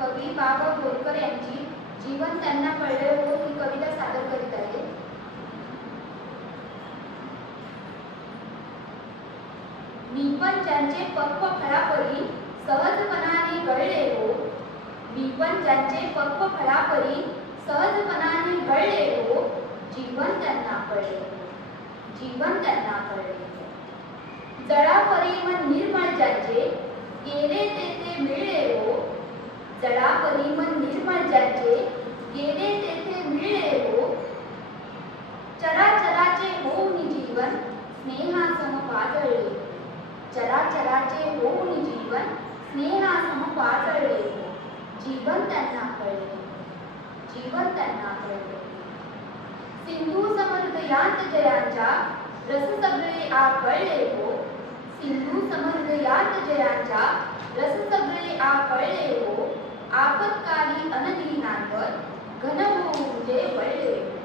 कवी बाबा बोरकर यांची जीवन त्यांना कळले हो ही कविता सादर करीत आहे. मी पण ज्यांचे पक्व फळापरी सहजपणाने गळले हो, मी पण ज्यांचे पक्व फळापरी सहजपणाने गळले हो, जीवन त्यांना कळले हो, जीवन त्यांना कळले हो. जळापरी मन निर्मळ ज्यांचे गेले तेथे मिळले हो, जळापरी मन निर्मळ ज्यांचे गेले तेथे मिळले हो, चराचराचे होऊन जीवन स्नेहासम पाजळले, चराचराचे होऊन जीवन स्नेहासम पाजळले हो, जीवन त्यांना कळले, जीवन त्यांना कळले. सिंधू समहृदयात जयांच्या रस सगळे आकळले हो, सिंधू समहृदयात जयांच्या रस सगळे आकळले हो, आपत्काली अनदीनांवर घन होऊन जे वळले हो,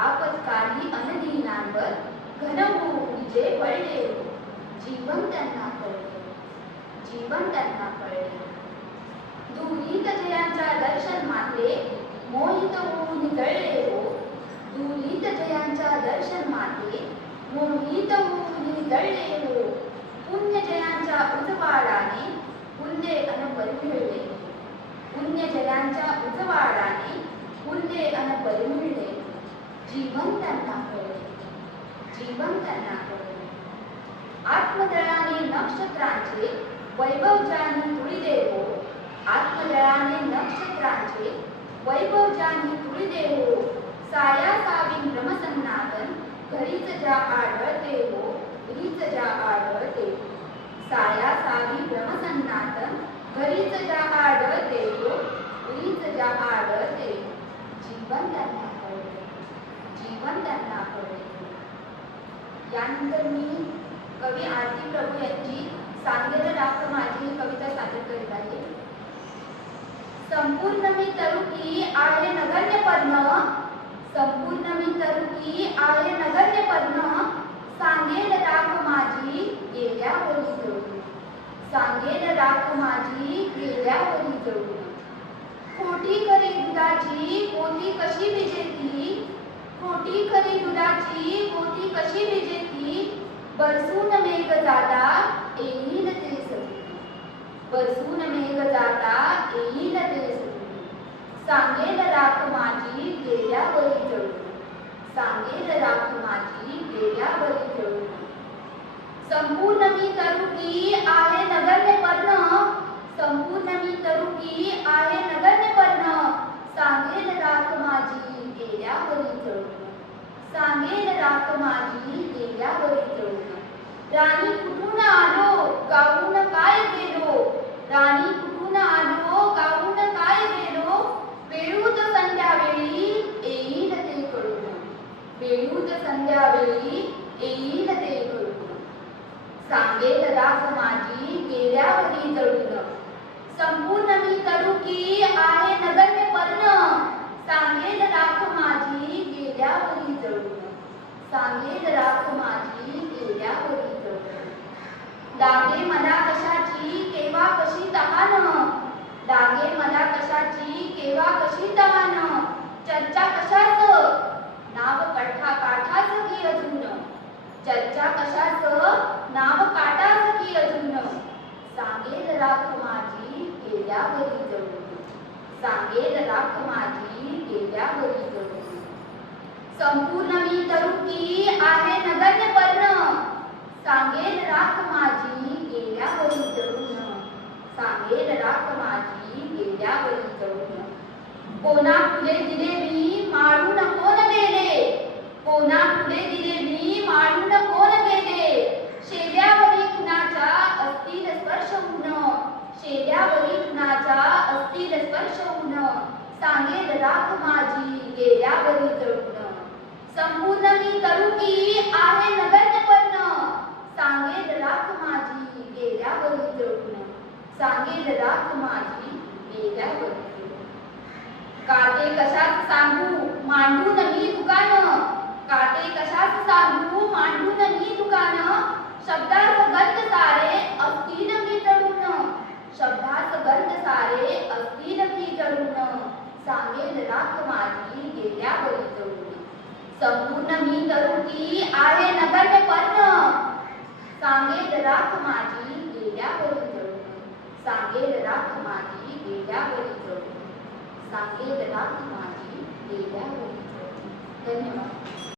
आपत्काली अनदीनांवर घन होऊन जे वळले हो, जीवन त्यांना कळले, जीवन त्यांना कळले. दुरीत जयांच्या दर्शन मात्रे मोहित होऊन जळले हो, दुरीत जयांच्या दर्शन मात्रे मोहित होऊन जळले हो, पुण्य जयांच्या उजवाडाने फुलले अन परिमळले, पुण्य जयांच्या उजवाडाने फुलले अन परिमळले, जीवन त्यांना कळले, जीवन त्यांना कळले. आत्मदळाने नक्षत्रांचे वैभव जानी तुळीदे हो, आत्मदळाने नक्षत्रांचे वैभव जानी तुळीदे हो, साया सावी भ्रमसन्नातन घरीच ज्या आढळते हो, घरीच ज्या आढळते, साया सावी भ्रमसन्नातन घरीच ज्या आढळते हो, घरीच ज्या आढळते, जीवन त्यांना कळले, जीवन त्यांना कळले. यानंतर मी कवी आरती प्रभू यांची सांगेल राख माझी ही कविता सादर करीत आहे. संपूर्ण मी तरुकी आहे नगण्य पर्ण, संपूर्ण मी तरुकी आहे नगण्य पर्ण, सांगेल राख माझी गेल्यावरी जळून, सांगेल राख माझी गेल्यावरी जळून. खोटी खरी दुधाची पोती कशी विजेती, खोटी खरी दुधाची पोती कशी विजेती, बरसून मेघ जाता येईल ते सगळी, बरसून मेघ जाता येईल ते सगळी, सांगेल राख माझी गेल्यावरी जळून, सांगेल राख माझी गेल्यावरी जळून. संपूर्ण मी तरुकी आहे नगण्य पर्ण, संपूर्ण मी तरुकी आहे नगण्य पर्ण, सांगेल राख माझी गेल्यावरी जळून, सांगेल राख माझी गेल्यावरी जळून. राणी कुठून आलो गाऊन काय गेलो, राणी कुठून आलो गाऊन काय गेलो, वेळूत संध्यावेळी येईल ते कळून, वेळूत संध्यावेळी येईल ते कळून, सांगेल राख माझी गेल्यावरी जळून. संपूर्ण मी तरुकी आहे नगण्य पर्ण, सांगेल राख माझी गेल्यावरी जळून, सांगेल राख माझी गेल्यावरी जळून. लागे मला कशाची केव्हा कशी तहान, लागे मला कशाची केव्हा कशी तहान, चर्चा कशाच नाव काठाच की अजून, चर्चा कशाच नाव काठाच की अजून, सांगेल राख माझी गेल्यावरी जळून, सांगेल राख माझी गेल्यावरी जळून. संपूर्ण मी तरुकी आहे नगण्य पर्ण, सांगेल राख माझी गेल्यावरी जळून, सांगेल राख माझी गेल्यावरी जळून. कोणा फुले दिले मी माळून कोण गेले, कोणा फुले दिले मी माळून कोण गेले, शेल्यावरी कुणाच्या असतील स्पर्श होऊन, शेल्यावरी कुणाच्या असतील स्पर्श होऊन, सांगेल राख माझी गेल्यावरी जळून. संपूर्ण मी तरुकी आहे नगण्य पर्ण, सांगेल राख माझी गेल्यावरी जळून, सांगेल राख माझी गेल्यावरी जळून. काटे कशात सांगू मांडून मी दुकान, काटे कशात सांगू मांडून मी दुकान, शब्दात गंध सारे असतील मी जळून, शब्दात गंध सारे असतील सांगेल राख माझी गेल्यावरी जळून. संपूर्ण मी करू की आहे नगण्य पर्ण. सांगेल राख माझी गेल्यावरी जळून. सांगेल राख माझी गेल्यावरी जळून. सांगेल राख माझी गेल्यावरी जळून. धन्यवाद.